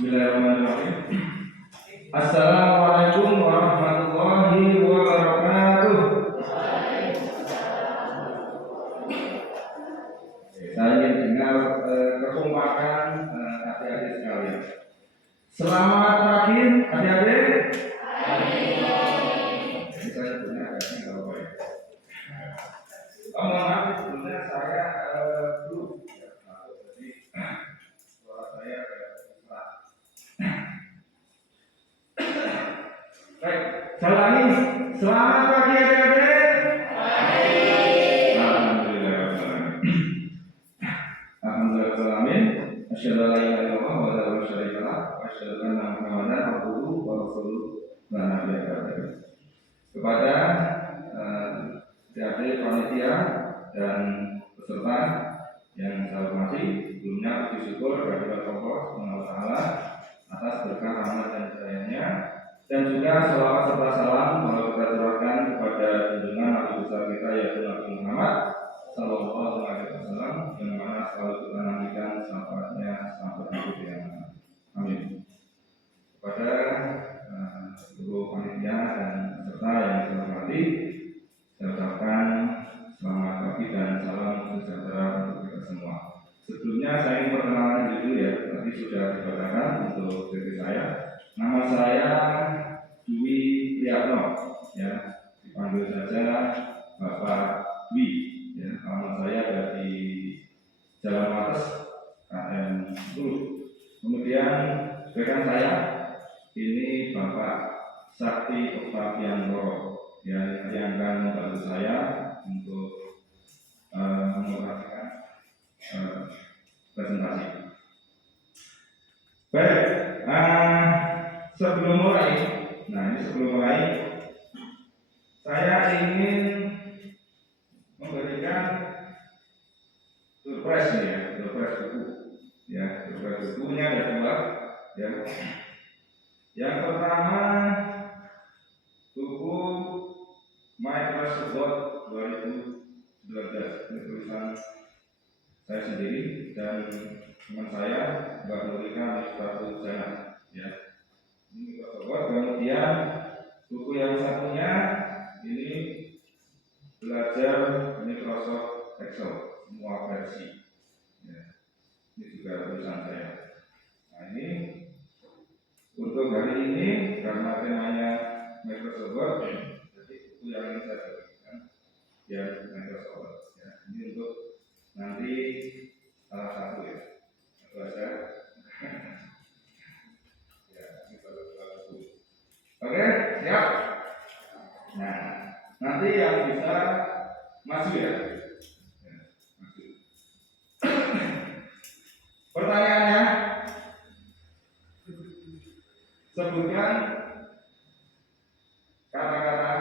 Bismillahirrahmanirrahim. Assalamualaikum warahmatullahi wabarakatuh. Saya ingin dengar kekompakan adik-adik sekalian. Selamat pagi adik-adik. Jadi saya punya agaknya kalau boleh. Mohon maaf sebelumnya saya dulu. Jadi suara saya agak. Baik, saya ulangi. Selamat pagi adik-adik. Alhamdulillah. Alhamdulillah. Asyhadu an la ilaha illallah wa la syarika lah wa asyhadu anna Muhammadan abduhu wa rasuluh la nabiyya ba'dahu. Kepada adik-adik panitia dan peserta yang saya hormati, sebelumnya puji syukur kehadirat Allah Subhanahu wa taala atas berkah rahmat dan hidayahnya, dan juga selawat serta salam kalau kita curahkan kepada junjungan Nabi besar kita yaitu Nabi Muhammad sallallahu alaihi wasallam, yang mana selalu kita nantikan syafaatnya sampai akhir zaman. Amin. Kepada seluruh panitia dan peserta yang saya hormati, saya ucapkan selamat pagi dan salam sejahtera untuk kita semua. Sebelumnya saya ingin perkenalan dulu ya, tadi sudah dikatakan untuk diri saya. Nama saya Dwi Priyatno, ya, dipanggil saja Bapak Dwi. Ya, nama saya ada di Jalan Wates, KM 10. Kemudian rekan saya ini Bapak Sakti Oktaviantoro, ya, yang akan membantu saya untuk memperhatikan presentasi. Baik, sebelum mulai, saya ingin memberikan surprise nih ya, surprise buku. Ya, surprise bukunya ada dua. Ya. Yang pertama buku Microsoft Word 2019, ini tulisan saya sendiri dan teman saya Mbak Nurika Miftahul Janah. Ya. Ini Microsoft Word. Kemudian buku yang satunya ini belajar Microsoft Excel semua versi. Ya. Ini juga tulisan saya. Nah, ini untuk hari ini karena temanya Microsoft Word, jadi buku yang ini saya berikan ya Microsoft Word. Ya. Ini untuk nanti salah satu ya. Itu aja. Ya, ini salah satu. Oke, siap. Nah, nanti yang bisa maju ya. Maju. Pertanyaannya, sebutkan kata-kata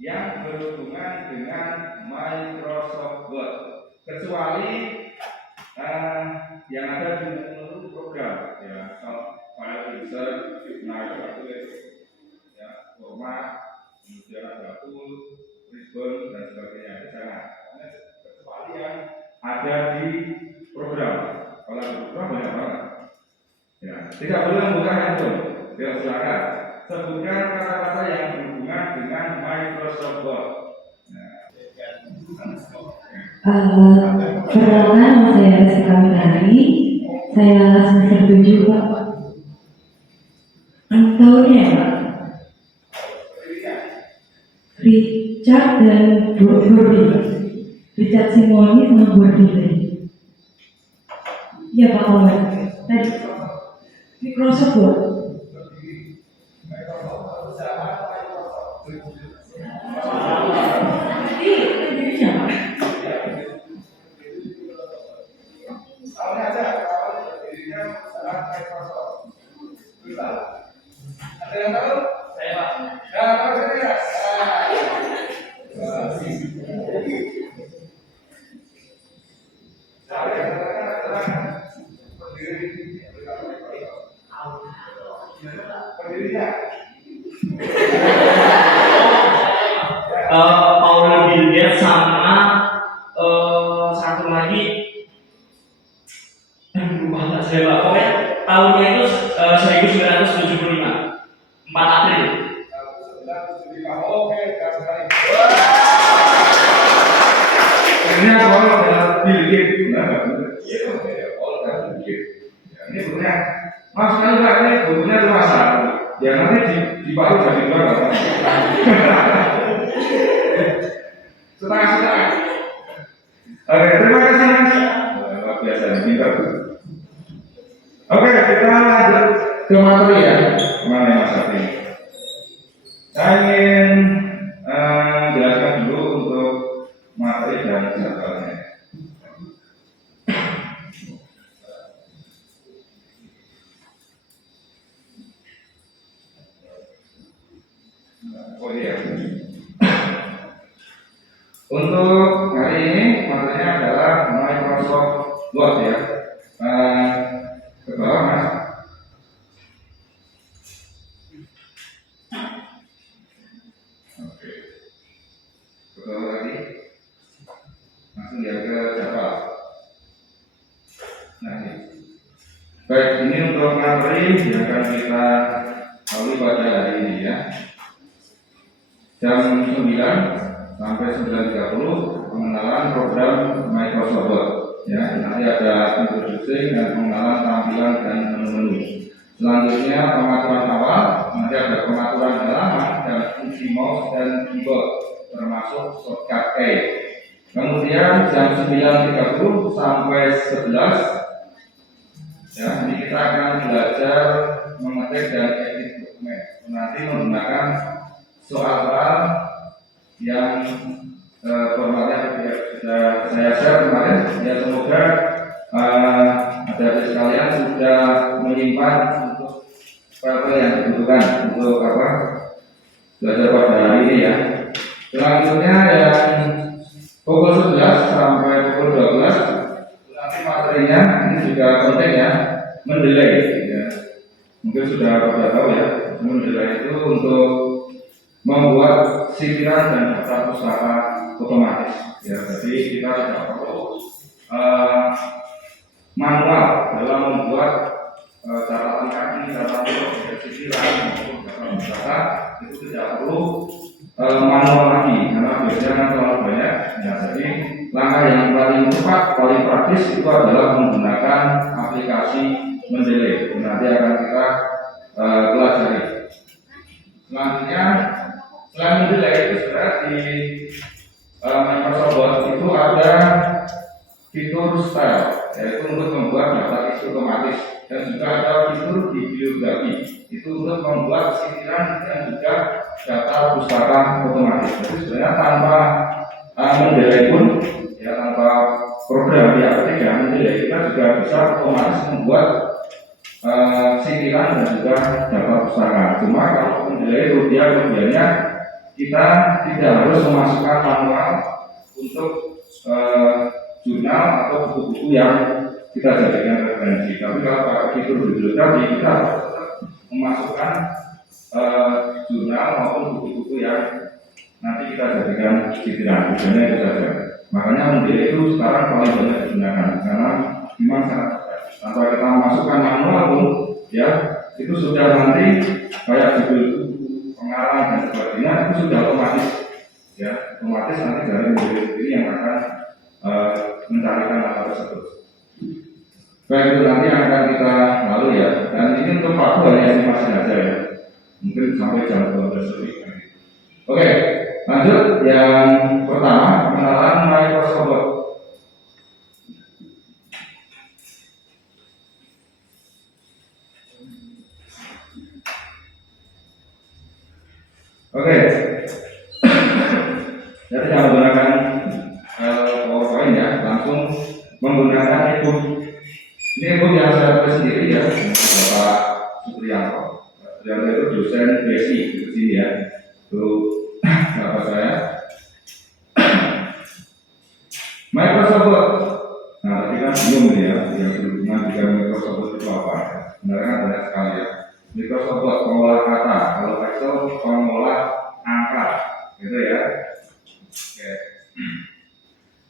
yang berhubungan dengan Microsoft Word, kecuali yang ada di menu program, ya, file insert, naik ya, format, kemudian ada tool, ribbon dan sebagainya. Jangan, kecuali yang ada di program. Kalau di program banyak banget. Ya, tidak boleh membuka handphone. Ya, silakan. Sebutkan kata-kata yang berhubungan dengan Microsoft Word. Perkenalkan, nama saya Rizky Kamitari. Saya semester 7, Pak. Tahunnya ya, Pak? Richard dan Bordy. Richard Simoni sama Bordy tadi. Iya Pak Omar. Tadi Microsoft Word. Ada yang tahu? Saya Pak. Ya, tahu saya. Pendirinya. Paul Bill Gates sama satu lagi lupa nggak saya, pokoknya tahunnya itu 1975, 4 April. Oke, sekali. Ini kalau adalah Bill Gates, ini bukunya. Maksudnya Pak, ini bukunya luasa. Ya nanti di Palu jadi dua. Setengah. Oke, terima kasih Mas. Luar biasa, pintar. Oke, kita lanjut ke materi ya. Kemana Mas Safi? Saya ingin jelaskan dulu untuk materi dan jadwalnya. Oh iya. Untuk hari ini materinya adalah Microsoft Word ya. Ke bawah Mas. Oke. Ke bawah lagi. Langsung dia ke jadwal. Nah ini. Baik, ini untuk materi yang akan kita lalui pada hari ini ya. Jam 9 sampai 9.30 pengenalan program Microsoft Word ya, nanti ada introducing dan pengenalan tampilan dan menu-menu. Selanjutnya pengaturan awal, nanti ada pengaturan halaman dan fungsi mouse dan keyboard termasuk shortcut key. Kemudian jam 9.30 sampai 11 ya, ini kita akan belajar mengetik dan edit dokumen. Nanti menggunakan soal-soal yang formatnya sudah saya share kemarin ya, semoga adik-adik sekalian sudah menyimpan untuk apa yang dibutuhkan untuk apa belajar pada hari ini ya. Selanjutnya yang pukul 11 sampai pukul 12 nanti materinya ini juga penting ya, mendelay ya. Mungkin sudah pada tahu ya, mendelay itu untuk membuat sitiran dan daftar pustaka otomatis ya. Jadi kita tidak perlu manual dalam membuat catatan kaki, catatan sitiran maupun daftar pustaka, itu tidak perlu manual lagi karena biasanya kan terlalu banyak ya. Jadi langkah yang paling cepat, paling praktis itu adalah menggunakan aplikasi mendelay. Nanti akan kita pelajari. Selanjutnya, selain mendelay itu sudah di Microsoft Word itu ada fitur style, yaitu untuk membuat daftar isi otomatis, dan juga ada fitur bibliografi, itu untuk membuat sitiran dan juga daftar pustaka otomatis. Jadi sebenarnya tanpa mendelay pun, ya tanpa program yang ketiga mendelay, kita juga bisa otomatis membuat sitiran dan juga daftar pustaka. Cuma kalau mendelay itu dia kemudiannya kita tidak harus memasukkan manual untuk jurnal atau buku-buku yang kita jadikan referensi. Tapi kalau pakai fitur bibliografi, kita harus memasukkan jurnal maupun buku-buku yang nanti kita jadikan sitiran. Misalnya itu saja. Makanya mendelay itu sekarang paling banyak digunakan karena memang sangat tanpa kita memasukkan manual pun, ya itu sudah nanti kayak judul pengarang dan sebagainya itu sudah otomatis, ya otomatis nanti dari mendelay sendiri yang akan mencarikan hal tersebut. Baik, itu nanti akan kita lalu ya. Dan ini untuk waktu hanya estimasi saja ya. Mungkin sampai jam 12 lebih. Oke, lanjut yang pertama, pengenalan Microsoft Word. Oke, jadi jangan menggunakan PowerPoint ya, langsung menggunakan e-book. Ini e-book yang saya tulis sendiri ya, Bapak Supriyanto. Beliau itu dosen BSI di sini ya, itu Bapak saya. Microsoft Word. Nah, tadi kan bingung ya, yang berhubungan dengan Microsoft Word itu apa? Sebenarnya kan banyak sekali ya. Microsoft Word pengolah kata, kalau Excel pengolah angka, gitu ya. Oke.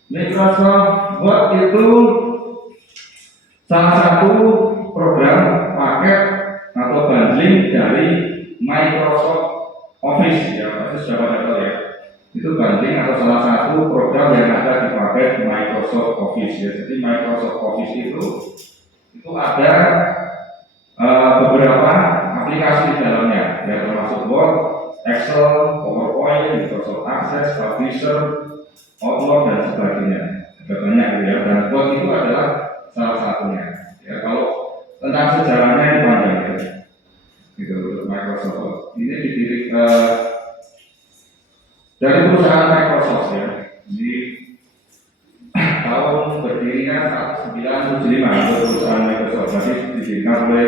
Microsoft Word itu salah satu program paket dari Microsoft Office, ya pasti sudah pada tahu ya. Itu banding atau salah satu program yang ada di paket Microsoft Office ya. Jadi Microsoft Office itu ada beberapa aplikasi di dalamnya, ya termasuk Word, Excel, PowerPoint, Microsoft Access, Publisher, Outlook dan sebagainya. Ada banyak gitu ya. Dan Word itu adalah salah satunya. Ya kalau tentang sejarahnya ini panjang ya. Gitu Microsoft Word. Ini didirikan dari perusahaan Microsoft ya. Ini tahun berdirinya 1975 untuk perusahaan Microsoft. Jadi didirikan oleh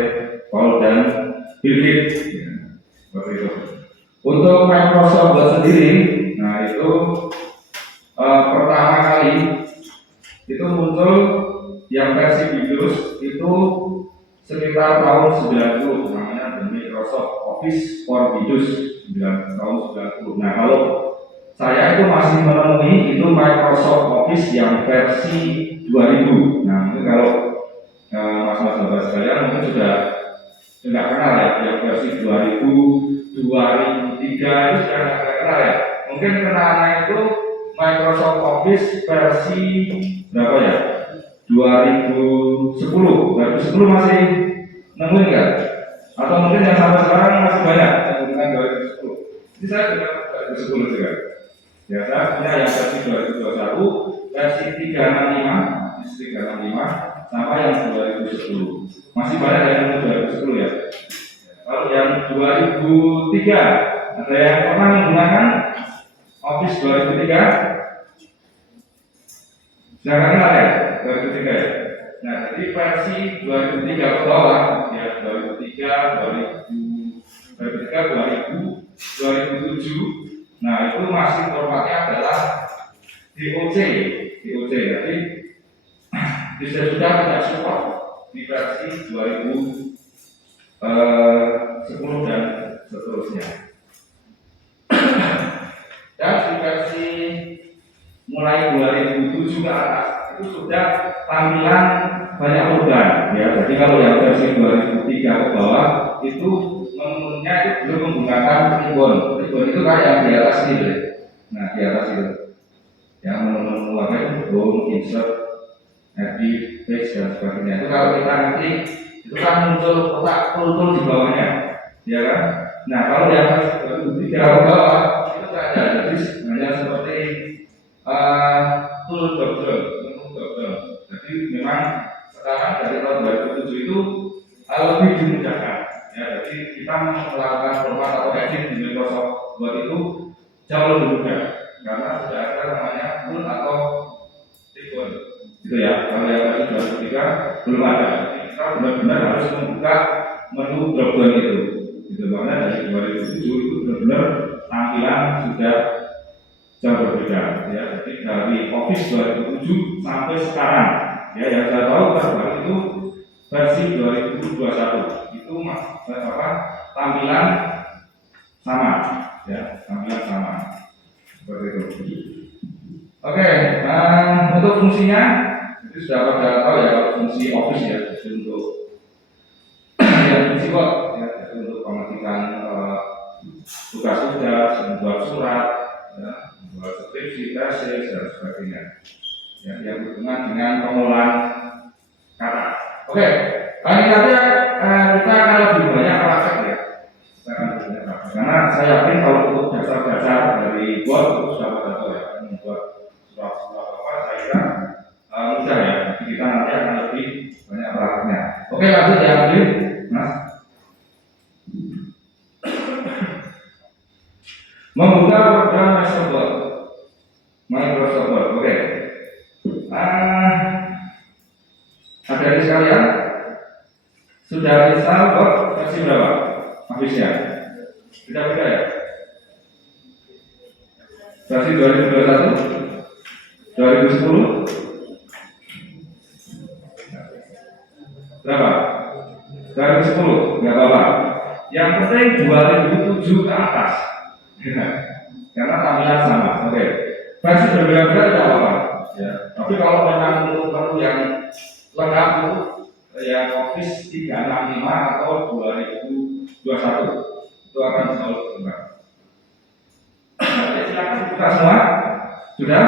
Paul dan Bill Gates. Ya, seperti itu. Untuk Microsoft Word sendiri, nah itu pertama kali itu muncul yang versi Windows itu sekitar tahun 90, namanya Microsoft Office for Windows tahun 90. Nah kalau saya itu masih menemui itu Microsoft Office yang versi 2000. Nah mungkin kalau mas-mas bapak sekalian mungkin sudah nggak kenal ya yang versi 2000, 2003 itu sudah nggak kenal ya. Mungkin kenalnya itu Microsoft Office versi berapa ya? 2010 masih nemuin nggak? Atau mungkin yang sampai sekarang masih banyak yang menggunakan 2010. Ini saya punya 2010 juga. Ya, saya punya yang versi 2021, versi 365 sampai yang 2010. Masih banyak yang 2010 ya. Kalau yang 2003, ada yang pernah menggunakan Office 2003? Jangan kenal ya, 2003 ya. Nah, jadi versi 2003 ke bawah, ya 2003, 2007. Nah, itu masih formatnya adalah DOC. Jadi sudah tidak support di versi 2010 dan seterusnya. Dan di versi mulai 2007 ke atas itu sudah tampilan banyak perubahan ya. Jadi kalau yang versi 2003 ke bawah itu menunya itu belum menggunakan ribbon itu kan yang di atas ini. Nah di atas itu yang menu apa itu home, insert, edit, page dan sebagainya. Itu kalau kita nanti itu kan muncul kotak tool di bawahnya, ya kan? Nah kalau yang versi 2003 ke bawah itu tidak ada, jadi hanya seperti tool double. Jadi memang sekarang dari tahun 2007 itu lebih dimudahkan. Ya, jadi kita melakukan format atau edit di Microsoft Word itu jauh lebih mudah karena sudah ada namanya tool atau ribbon. Gitu ya. Kalau yang versi 2003 belum ada. Jadi kita benar-benar harus membuka menu drop down itu. Gitu karena dari 2007 itu benar-benar tampilan sudah jauh berbeda ya. Jadi dari Office 2007 sampai sekarang ya yang saya tahu terbaru itu versi 2021 itu tampilan sama ya, tampilan sama seperti itu. Oke, untuk fungsinya itu sudah pada tahu ya fungsi Office ya, jadi untuk yang fungsi Word ya, jadi untuk pengetikan tugas-tugas, membuat surat ya, membuat skripsi, tesis dan sebagainya ya, yang berhubungan dengan pengolahan kata. Oke, lain kali kita akan lebih banyak praktek ya. Kita akan lebih banyak praktek karena saya yakin kalau untuk dasar-dasar dari Word itu sudah pada tahu ya, membuat surat-surat apa saya kira mudah ya. Jadi kita nanti akan lebih banyak prakteknya. Oke, lanjut ya, Mas. Membuka program Microsoft Word. Oke. Ada di sekalian sudah install Word versi berapa? Habisnya? Beda-beda ya? Versi 2021, 2010, berapa? 2010, nggak apa-apa. Yang penting 2007 ke atas. Karena tampilan sama. Oke. Versi berbeda-beda tidak apa-apa. Ya. Tapi kalau memang untuk perlu yang lengkap itu yang Office 365 atau 2012 21 itu akan selalu terbuka. Oke, silakan buka semua. Sudah?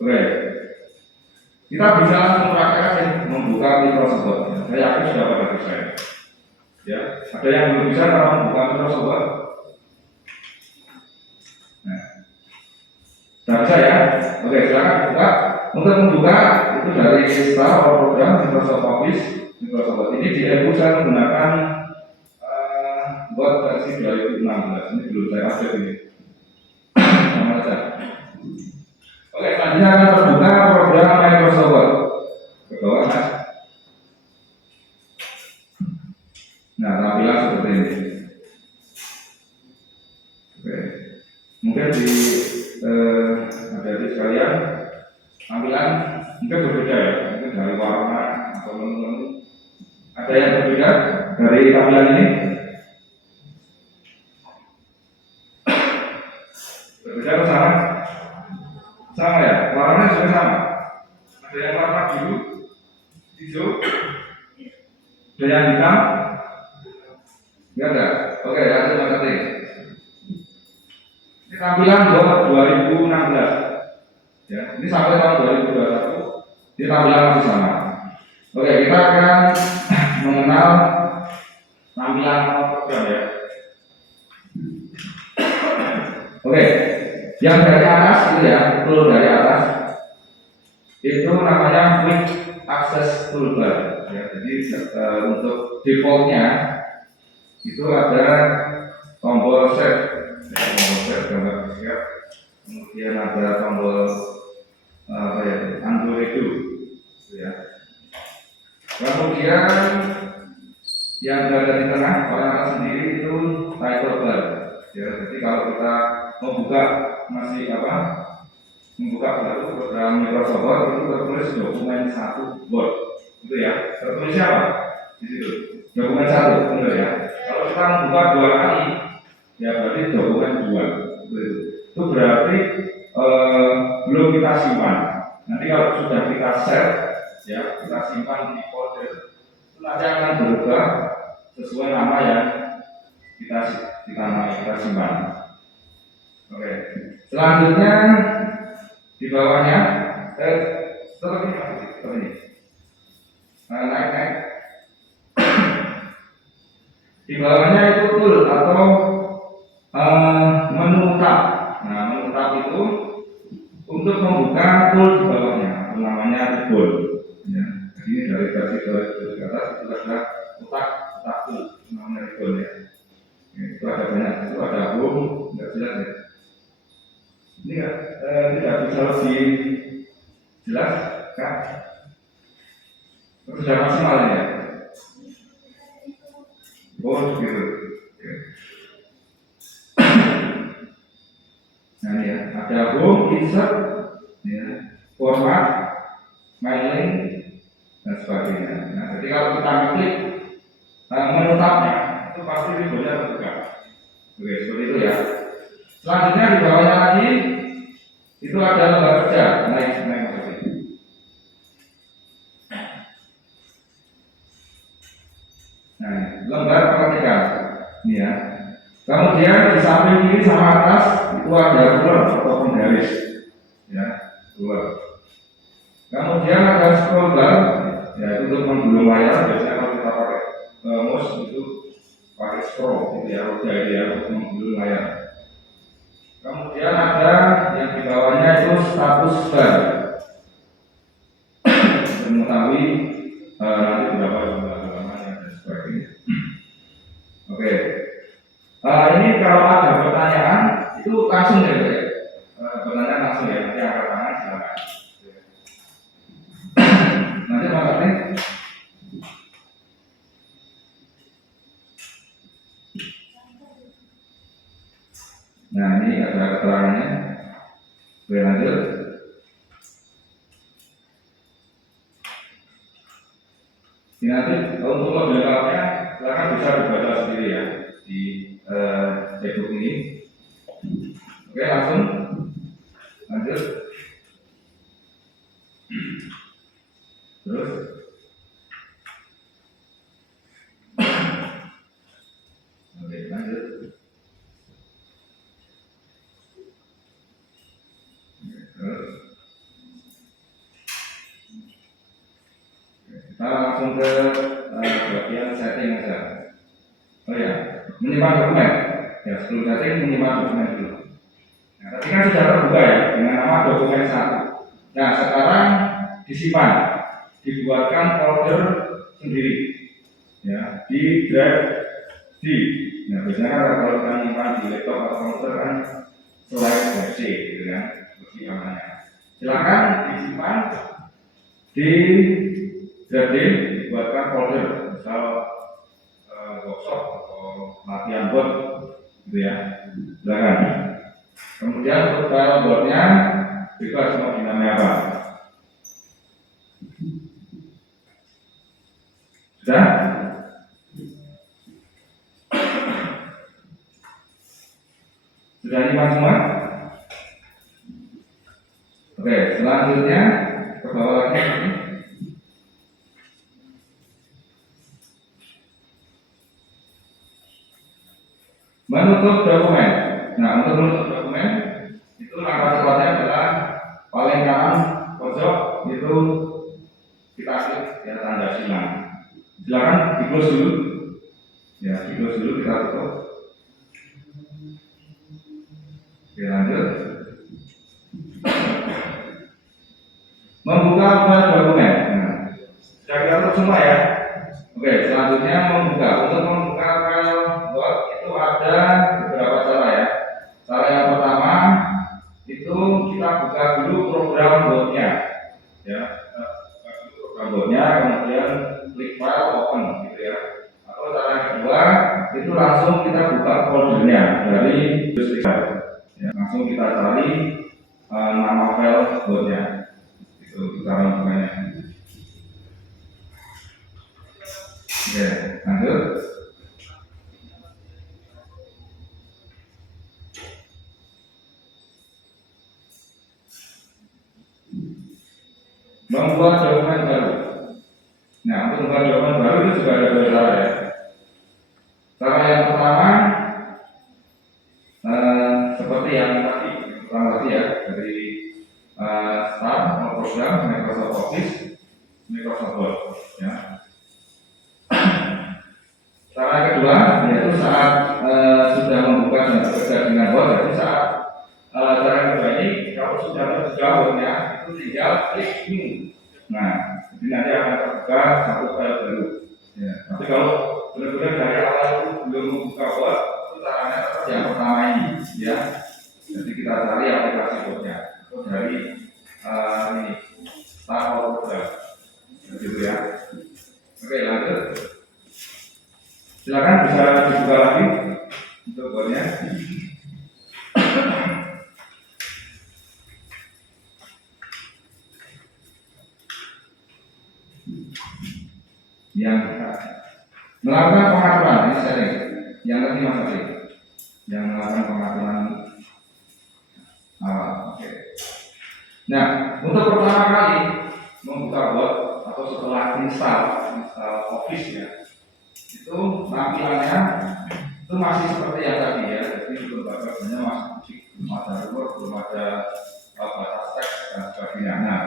Oke. Kita bisa langsung praktekkan membuka Microsoft Word. Saya yakin sudah pada bisa. Ya, ada yang belum bisa kalau membuka Microsoft Word. Nah, sudah bisa ya? Oke, silakan buka. Untuk membuka itu dari start program Microsoft Office. Microsoft Word ini di Ebu saya menggunakan Word versi 2016. Ini belum saya update ini. Sama saja. Oke, selanjutnya akan terbuka program Microsoft Word. Ke bawah, Mas. Nah, tampilan seperti ini. Oke. Mungkin di adik sekalian tampilan mungkin berbeda ya, mungkin dari warna atau menu. Ada yang berbeda dari tampilan ini? Berbeda atau sama? Sama ya, warnanya juga sama. Ada yang warna biru, hijau, ada yang hitam. Enggak ada. Oke, lanjut Mas Ati. Ini tampilan Word 2016. Ya, ini sampai tahun 2021. Ini tampilan masih sama. Oke, kita akan mengenal tampilan program ya. Oke, yang dari atas itu ya, tool dari atas itu namanya Quick Access Toolbar. Ya, jadi untuk defaultnya itu ada tombol set, gambar siap, kemudian ada tombol undo redo, ya. Kemudian yang berada di tengah paling atas sendiri itu title bar, ya. Jadi kalau kita membuka membuka baru program Microsoft Word itu tertulis dokumen 1 Word, itu ya. Tertulisnya apa? Di situ dokumen 1, benar ya. Kalau kita membuka 2 kali, ya berarti dokumen 2. Itu berarti belum kita simpan. Nanti kalau sudah kita save, ya kita simpan di folder, itu nanti akan berubah sesuai nama yang kita simpan. Oke. Selanjutnya di bawahnya, seperti ini. Naik. Di bawahnya itu tool atau menu tab. Nah, menu tab itu untuk membuka tool di bawahnya, namanya ribbon. Ya, jadi ini dari versi ke atas itu ada kotak tool, namanya ribbon ya. Itu ada banyak, itu ada home, nggak jelas ya. Ini tidak bisa lebih jelas kan? Sudah maksimal ya. Oh gitu. Nah ini ya, ada home, insert, ya, format, mailing, dan sebagainya. Nah, jadi kalau kita klik menu tabnya, itu pasti ribbonnya terbuka. Oke, seperti itu ya. Selanjutnya di bawahnya lagi itu ada lembar kerja, naik seperti ini. Nah, lembar praktikal, ini ya. Kemudian di samping kiri sama atas itu ada ruler atau penggaris, ya, ruler. Kemudian ada scroll bar, ya itu untuk menggulung layar. Biasanya kalau kita pakai mouse itu pakai scroll, gitu ya, roda ya untuk menggulung layar. Kemudian ada yang di bawahnya itu status bar, untuk mengetahui nanti berapa jumlah halaman dan sebagainya. Oke. Ini kalau ada pertanyaan itu langsung ya, pertanyaan langsung ya, nanti angkat tangan silakan. Nanti makanya. Nah ini ada keterangannya. Oke lanjut. Ini nanti untuk lebih lengkapnya silakan bisa dibaca sendiri ya di e-book ini. Oke langsung lanjut. Terus langsung ke bagian setting aja. Oh ya, menyimpan dokumen. Ya, sebelum setting menyimpan dokumen dulu. Nah, tadi kan sudah terbuka ya dengan nama dokumen 1. Nah, sekarang disimpan, dibuatkan folder sendiri, ya, di drive D. Nah, biasanya kan kalau kita menyimpan di laptop atau komputer kan slide C, gitu kan, seperti namanya. Silakan disimpan di drive D, dibuatkan folder, misal workshop atau latihan bot, gitu ya. Silakan. Kemudian untuk file botnya bebas mau dinamai apa. Sudah? Sudah nyimak semua? Oke, selanjutnya ke bawah lagi. Menutup dokumen. Nah, untuk menutup dokumen itu langkah cepatnya adalah paling kanan pojok itu kita klik ya tanda silang. Silakan di close dulu. Ya, di close dulu kita tutup. Oke, lanjut. Membuka file dokumen. Nah, sudah kita tutup semua ya. Oke, selanjutnya membuka. Untuk membuka file Word itu ada beberapa cara ya. Cara yang pertama itu kita buka dulu program Word-nya. Ya, buka dulu program Word-nya, kemudian klik file open gitu ya. Atau cara yang kedua itu langsung kita buka foldernya dari ya, langsung kita cari nama file Word-nya. Itu cara bukanya. Oke, lanjut. Membuat dokumen baru. Nah, untuk membuat dokumen baru itu juga ada dua cara ya. Cara yang pertama seperti yang tadi ya, dari Start, program Microsoft Office, Microsoft Word. Ya. Cara yang kedua yaitu saat sudah membuka dan bekerja dengan Word, jadi saat cara yang kedua ini kalau sudah terbuka Word-nya itu tinggal klik new. Nah, jadi nanti akan terbuka satu file baru. Ya. Tapi kalau benar-benar dari awal itu belum membuka Word, itu caranya seperti yang pertama ini, ya. Jadi kita cari aplikasi Word-nya itu dari ini Start program, gitu ya. Oke, lanjut. Silakan bisa dibuka lagi untuk Word-nya. Yang melakukan pengaturan ini setting. Yang tadi Mas Adi, yang melakukan pengaturan awal. Oke. Nah, untuk pertama kali membuka Word atau setelah install Office ya, itu tampilannya itu masih seperti yang tadi ya. Jadi untuk bagiannya masih belum ada ruler, belum ada batas teks dan sebagainya. Nah,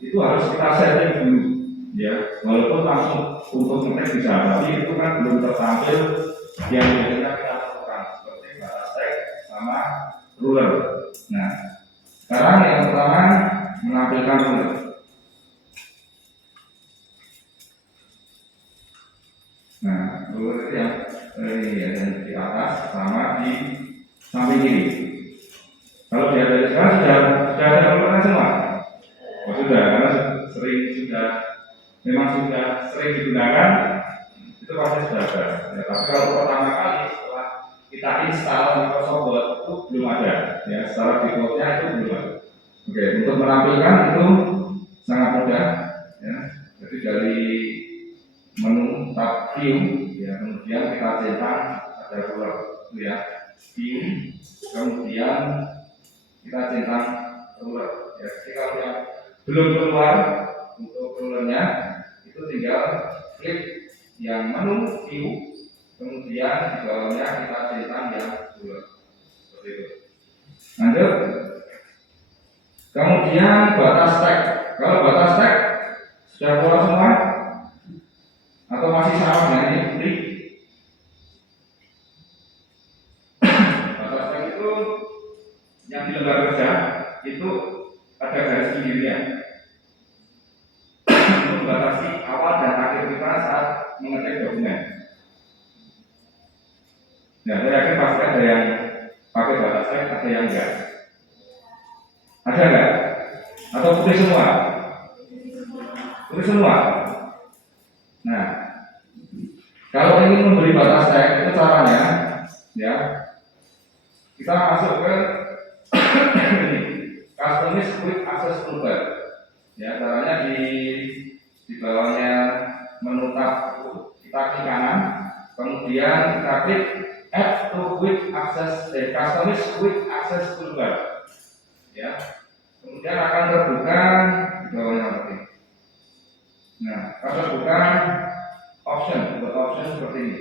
itu harus kita setting dulu. Ya, walaupun langsung untuk ngetik bisa, tapi itu kan belum tertampil yang biasanya kita lakukan seperti batas teks sama ruler. Nah, sekarang yang pertama menampilkan ruler. Nah, ruler itu yang ini ya, yang di atas sama di samping kiri. Kalau di atas sekarang sudah ada rulernya semua. Oh sudah, karena memang sudah sering digunakan, itu pasti sudah ada. Ya, tapi kalau pertama kali setelah kita install Microsoft Word itu belum ada. Ya, secara defaultnya itu belum ada. Oke, untuk menampilkan itu sangat mudah. Ya, jadi dari menu tab view, ya, kemudian kita centang ada ruler, ya, view, kemudian kita centang ruler. Ya, jadi kalau yang belum keluar untuk rulernya itu tinggal klik yang menu view, kemudian di bawahnya kita centang yang ruler seperti itu. Lanjut. Kemudian batas teks. Kalau batas teks sudah keluar semua, Atau masih sama dengan ini putih? Batas teks itu yang di lembar kerja itu ada garis pinggirnya untuk membatasi awal dan akhir kita saat mengetik dokumen. Nah, saya yakin pasti ada yang pakai batas teks, ada yang enggak. Ada enggak? Atau putih semua? Putih semua. Nah, kalau ingin memberi batas teks itu caranya, ya, kita masuk ke customize quick access toolbar. Ya, caranya di bawahnya menu tab kita klik kanan, kemudian kita klik add to quick access customize quick access toolbar. Ya, kemudian akan terbuka di bawahnya seperti ini. Nah, akan terbuka option seperti ini.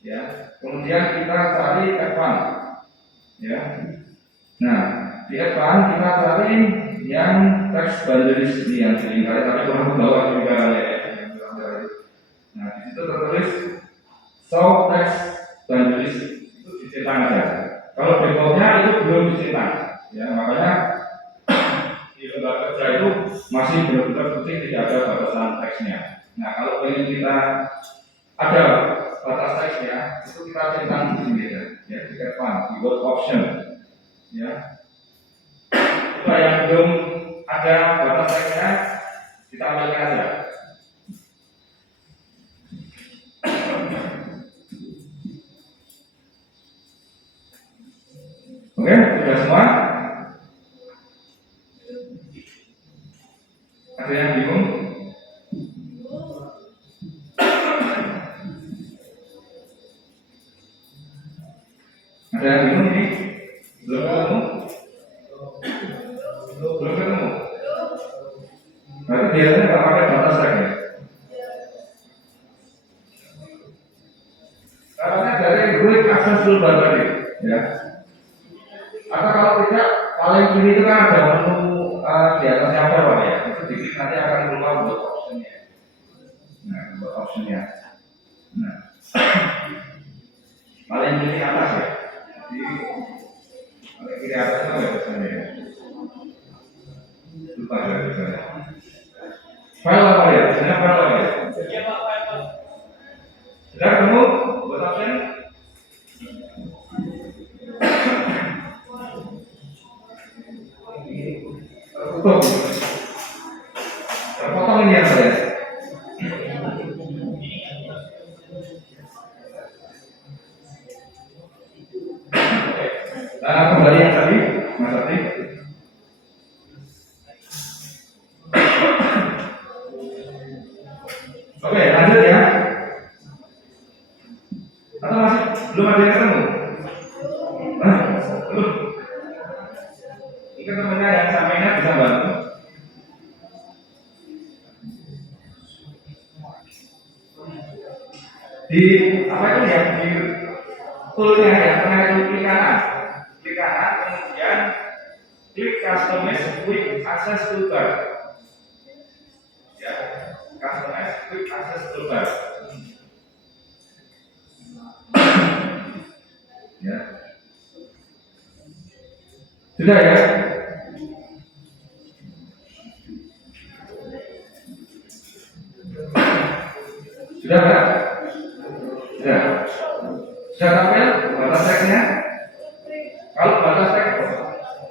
Ya, kemudian kita cari advance. Ya, nah di advance kita cari yang text boundaries ini yang dilingkari tapi kurang ke bawah lingkarannya ya. Nah, di situ tertulis show text boundaries itu dicentang aja. Kalau defaultnya itu belum dicentang, ya makanya di lembar kerja itu masih benar-benar putih, tidak ada batasan teksnya. Nah, kalau ingin kita ada batas teksnya, itu kita centang di sini ya, di advance, di word option, ya. Itu yang belum ada batas teksnya ditampilkan aja. Oke, sudah semua? Ada yang bingung? Ada yang bingung ini? Belum ketemu? Belum ketemu? Berarti biasanya nggak pakai batas tag ya? Karena dari quick access toolbar tadi, ya. Atau kalau tidak, paling kiri itu kan ada menu di atasnya apa Pak ya? Itu diklik nanti akan keluar buat optionnya. Nah, buat optionnya. Nah, paling kiri atas ya. Jadi paling kiri atas itu ada optionnya ya. Lupa ya misalnya. File apa ya? Misalnya file apa ya? Sudah ketemu buat option? Tertutup. Terpotong ini yang saya. Kembali yang tadi, Mas Ati. Oke, lanjut ya. Atau masih belum ada yang ketemu? Belum. Mungkin temannya yang sampainya bisa bantu. Di apa itu ya? Di toolnya ya, pernah itu klik kanan, kemudian klik customize quick access toolbar. Ya, customize quick access toolbar. Ya. Sudah ya? Sudah enggak? Sudah. Sudah tampil batas teksnya? Kalau batas teks,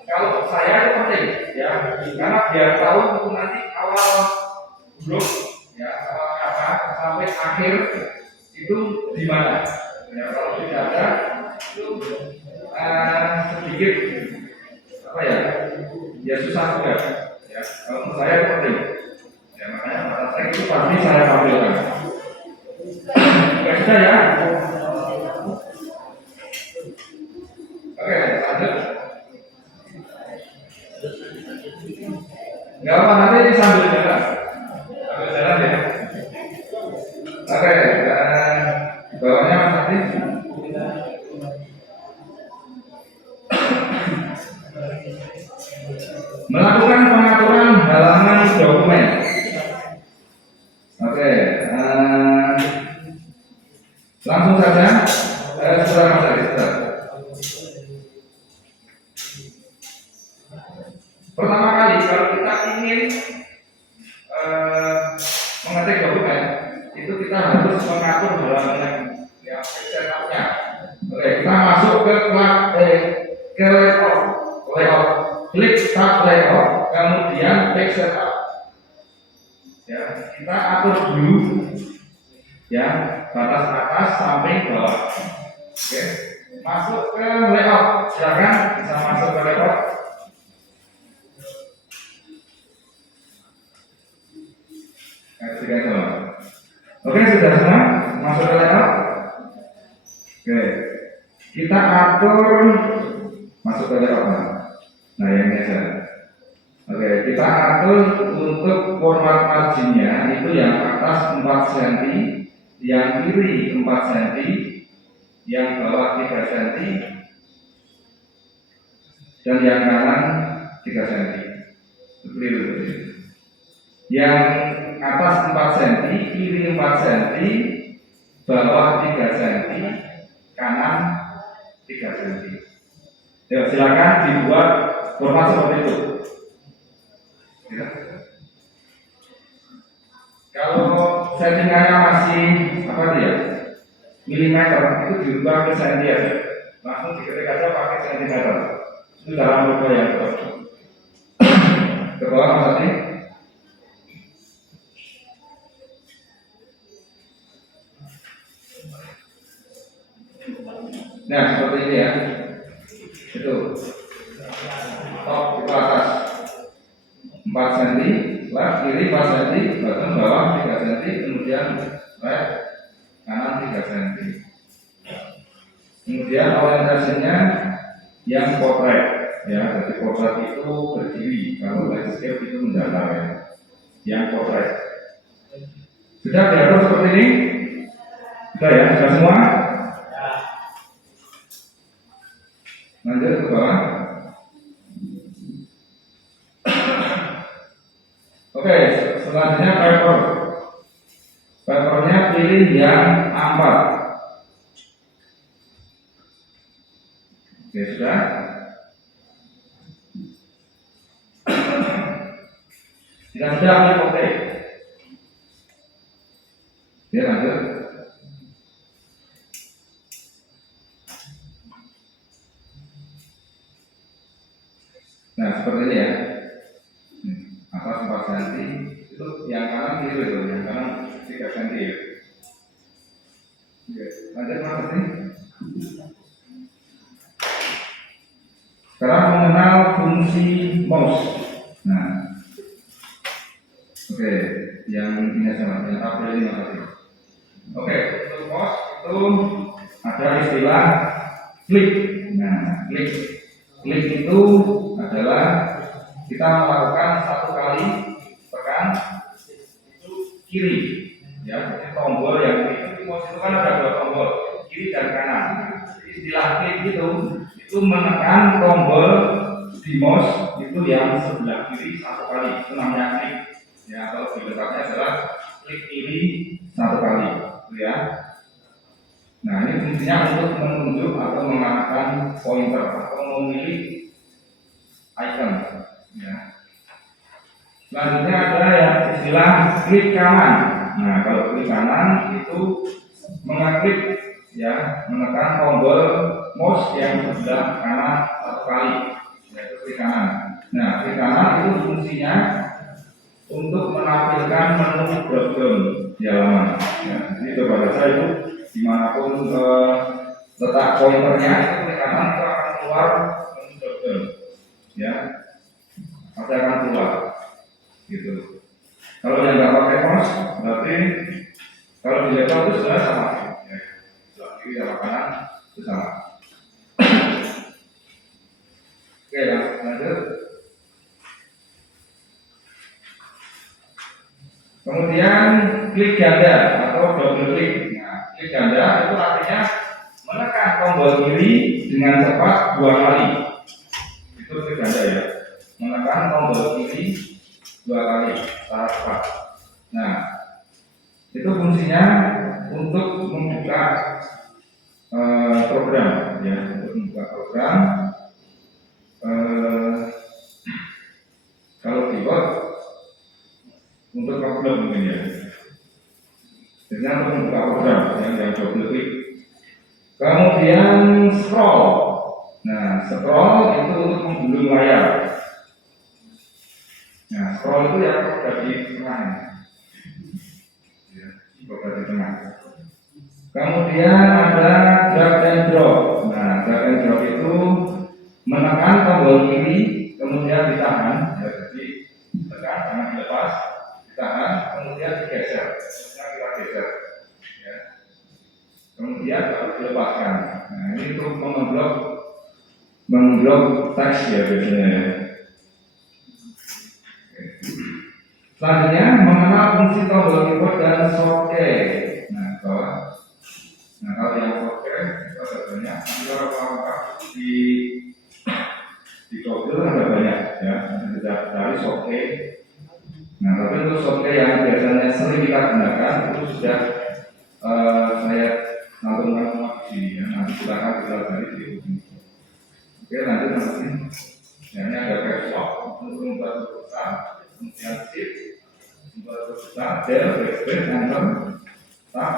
kalau saya itu penting ya, karena biar tahu itu nanti awal blok ya, awal kata sampai akhir itu di mana. Ya, kalau tidak ada itu sedikit apa ya? Ya susah juga. Ya, kalau menurut saya itu penting. Ya, makanya batas teks itu pasti saya tampilkan. Oke, sudah ya. Oke, lanjut. Gak apa nanti sambil jalan. Sambil jalan ya. Oke, di bawahnya Mas Adi. Melakukan pengaturan halaman dokumen. Oke, Langsung saja, saudara Mas Ari, saudara. Pertama kali kalau kita ingin mengetik dokumen, itu kita harus mengatur halaman yang setupnya. Oke, kita masuk ke layout, klik tab layout, kemudian klik setup. Ya, kita atur dulu, ya, batas atas, samping, bawah. Oke, masuk ke layout, silakan bisa masuk ke layout. Oke, sudah semua masuk ke layout. Oke, kita atur masuk ke layout. Nah, yang ini saja. Oke, kita atur untuk format marginnya itu yang atas 4 cm, yang kiri 4 cm, yang bawah 3 cm, dan yang kanan 3 cm. Seperti itu. Yang atas 4 cm, kiri 4 cm, bawah 3 cm, kanan 3 cm. Ya, silakan dibuat format seperti itu. Ya. Kalau settingannya masih apa dia? Milimeter itu diubah ke senti aja. Langsung diketik aja pakai sentimeter. Itu dalam logo yang ke bawah Mas Adi. Nah, seperti ini ya. Itu. Top itu atas 4 cm, left kiri 4 cm, bottom bawah 3 cm, kemudian right kanan 3 cm. Kemudian orientasinya yang portrait, ya. Jadi portrait itu berdiri, kalau landscape itu mendatar ya. Yang portrait. Sudah diatur seperti ini? Sudah ya, sudah semua? Lanjut ke bawah. Oke, selanjutnya paper. Papernya pilih yang A4. Oke, sudah. Jika sudah, klik OK. Oke, lanjut. Nah, seperti ini ya. Atas 4 cm, itu yang kanan kiri itu, yang kanan 3 cm ya. Oke, lanjut Mas ini. Sekarang mengenal fungsi mouse. Nah, oke, yang ini sama, yang tabel ini Mas ini. Oke, untuk mouse itu ada istilah klik. Nah, klik itu adalah kita melakukan 1 kali tekan itu kiri, ya. Jadi tombol yang kiri itu kan ada 2 tombol, kiri dan kanan. Istilah klik itu menekan tombol di mouse itu yang sebelah kiri 1 kali, itu namanya klik. Ya, kalau lebih lengkapnya adalah klik kiri 1 kali, gitu ya. Nah, ini fungsinya untuk menunjuk atau mengarahkan pointer atau memilih icon. Ya. Selanjutnya ada yang istilah klik kanan. Nah, kalau klik kanan itu mengeklik, ya, menekan tombol mouse yang sebelah kanan 1 kali, yaitu klik kanan. Nah, klik kanan itu fungsinya untuk menampilkan menu drop-down di halaman. Ya, jadi coba saja itu dimanapun letak pointernya itu klik kanan itu akan keluar menu drop-down. Ya. Pasti akan keluar, gitu. Kalau yang nggak pakai mouse, berarti kalau di laptop itu sudah sama, ya. Sebelah kiri sama kanan itu sama. Oke, lanjut. Kemudian klik ganda atau double klik. Nah, klik ganda itu artinya menekan tombol kiri dengan cepat 2 kali. Itu klik ganda ya. Menekan tombol kiri 2 kali secara cepat. Nah, itu fungsinya untuk membuka program ya, untuk membuka program. Kalau keyboard untuk upload mungkin ya. Jadi untuk membuka program yang double klik. Kemudian scroll. Nah, scroll itu untuk menggulung layar. Nah, scroll itu ya dari tengah. Ya, di tengah. Kemudian ada drag and drop. Nah, drag and drop itu menekan tombol kiri, kemudian ditahan. Ya, jadi tekan, tangan dilepas, ditahan, kemudian digeser. Kemudian kita geser. Ya. Kemudian baru dilepaskan. Nah, ini untuk memblok teks ya biasanya ya. Selanjutnya mengenal fungsi tombol keyboard dan shortcut. Nah, bawah. Nah, kalau yang shortcut itu ada banyak. Kalau di Google ada banyak ya. Bisa cari shortcut. Nah, tapi untuk shortcut yang biasanya sering kita gunakan itu sudah saya cantumkan semua di sini ya. Nanti silakan kita cari di sini. Oke, lanjut nanti. Yang ini ada caps lock untuk membuat besar, kemudian shift membuat besar, del, backspace, enter, tab.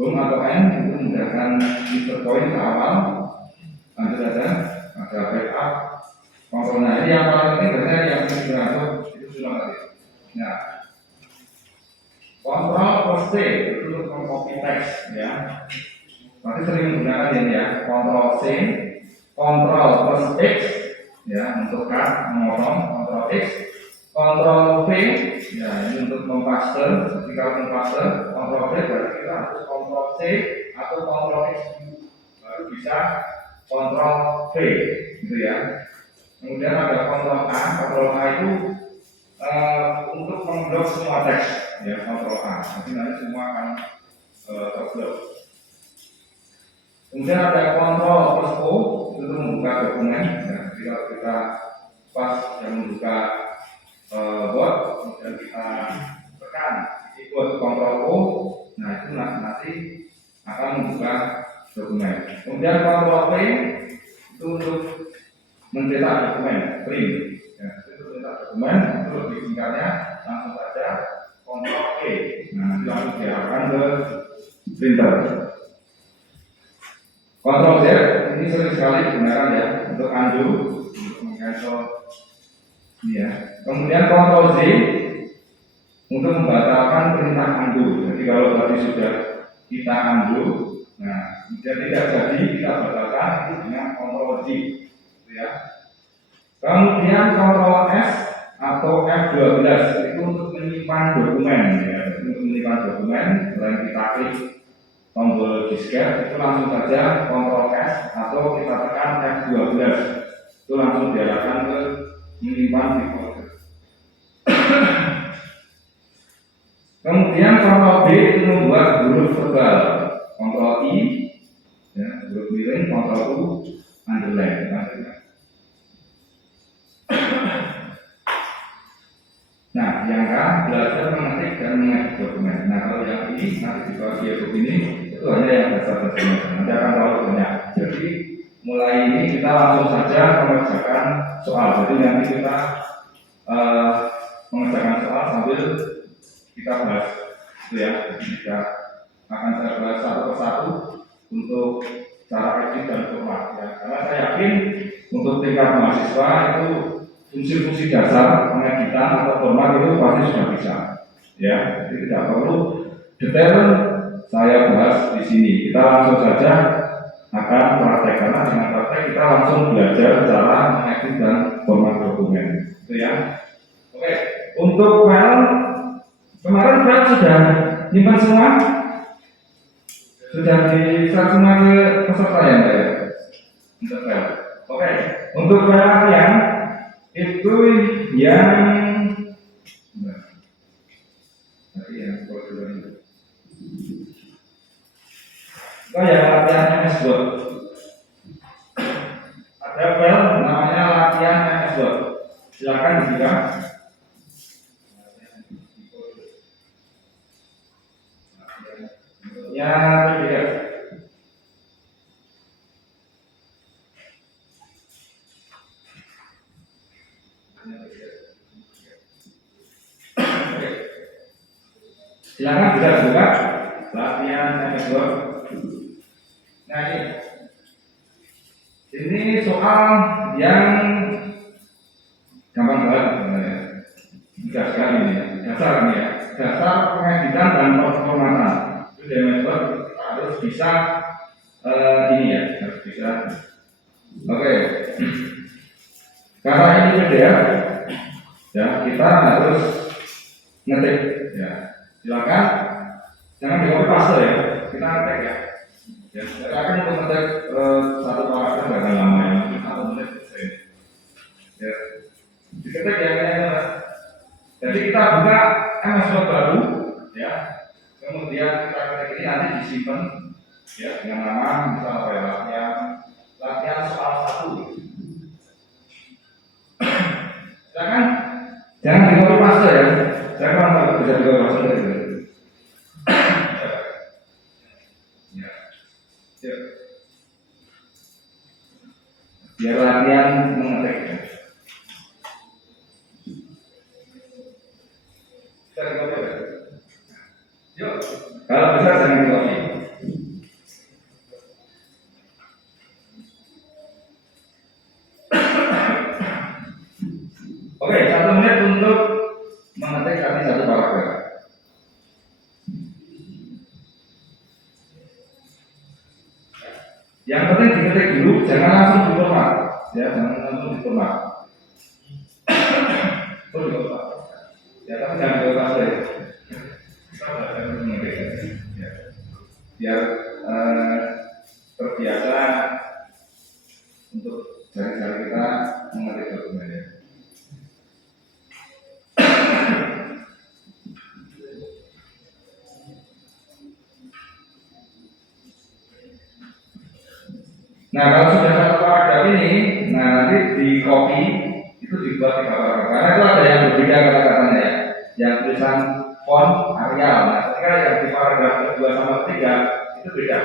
Home atau N itu menggunakan insert point ke awal. Lanjut ada backup. Kontrolnya ini yang paling penting biasanya yang diatur itu sudah tadi. Nah, kontrol plus T itu untuk mengcopy teks ya. Nanti sering menggunakan ini ya, kontrol C, kontrol plus X ya untuk cut, memotong, kontrol X, kontrol V ya ini untuk mempaste. Jika mempaste, kontrol V berarti kita harus kontrol C atau kontrol X baru bisa kontrol V gitu ya. Kemudian ada kontrol A itu untuk memblok semua teks ya, kontrol A. Jadi nanti semua akan terblok. Kemudian ada kontrol plus O itu untuk membuka dokumen. Ya, jadi kalau kita pas yang membuka Word, kemudian kita tekan keyboard kontrol O, nah itu nanti akan membuka dokumen. Kemudian kontrol P itu untuk mencetak dokumen, print. Ya, itu mencetak dokumen, itu lebih singkatnya langsung saja kontrol P. Nah, itu langsung diarahkan ke printer. Kontrol Z ini sering sekali digunakan ya untuk undo, untuk mengcancel ini ya. Kemudian kontrol Z untuk membatalkan perintah undo. Jadi kalau tadi sudah kita undo, nah kemudian tidak jadi kita batalkan itu dengan kontrol Z, gitu ya. Kemudian kontrol S atau F12 itu untuk menyimpan dokumen ya. Untuk menyimpan dokumen, selain kita klik tombol disket itu langsung saja kontrol S atau kita tekan F12 itu langsung diarahkan ke menyimpan di folder. Kemudian kontrol B itu membuat huruf verbal, kontrol I ya, huruf miring, kontrol U underline. Nah, yang K belajar mengetik dan mengedit dokumen. Nah, kalau yang ini nanti di bawah begini itu hanya yang dasar-dasarnya. Nanti akan terlalu banyak. Jadi mulai ini kita langsung saja mengerjakan soal. Jadi nanti kita mengerjakan soal sambil kita bahas, itu ya. Jadi kita akan saya bahas satu persatu untuk cara edit dan format. Ya. Karena saya yakin untuk tingkat mahasiswa itu fungsi-fungsi dasar pengeditan atau format itu pasti sudah bisa, ya. Jadi tidak perlu detail saya bahas di sini. Kita langsung saja akan praktek karena dengan praktek kita langsung belajar cara mengedit dan format dokumen, itu ya. Oke, untuk file kemarin file sudah nyimpan semua, sudah di-share semua ke peserta ya, Mbak ya. Untuk file. Oke, untuk file yang itu yang yang latihan MS Word. Ada file namanya latihan MS Word. Silakan dibuka. Ya, PDF. Silakan bisa buka latihan MS Word. Nah ini soal yang gampang banget sebenarnya. Mudah sekali ini, dasar ini ya, dasar pengeditan dan performatan. Itu di MS Word harus bisa ini ya, harus bisa. Oke. Karena ini PDF, ya kita harus ngetik ya. Silakan jangan di copy paste ya, kita ngetik ya. Ya, silakan untuk ngetik satu paragraf nggak akan lama ya, mungkin 1 menit selesai. Ya, diketik ya. Jadi kita buka MS Word baru, ya. Kemudian kita ketik ini nanti disimpan, ya, dengan nama misalnya latihan soal 1. Silakan jangan di copy paste ya. Saya kalau bisa di copy paste gitu. Ya. Ya. Biar latihan mengetik ya. Kita di copy ya. Yuk, kalau bisa jangan di copy. Oke, 1 menit untuk mengetik tadi satu paragraf. Yang penting diketik dulu, jangan langsung diformat, ya, jangan langsung diformat. Oh, diformat. Ya, tapi jangan diformat ya. Kita belajar mengetik, ya. Biar terbiasa untuk jari-jari kita mengetik dokumennya. Nah, kalau sudah satu paragraf ini, nah nanti di copy itu dibuat 3 paragraf. Karena itu ada yang berbeda kata-katanya ya. Yang tulisan font Arial. Nah, ketika yang di paragraf kedua sama ketiga itu beda.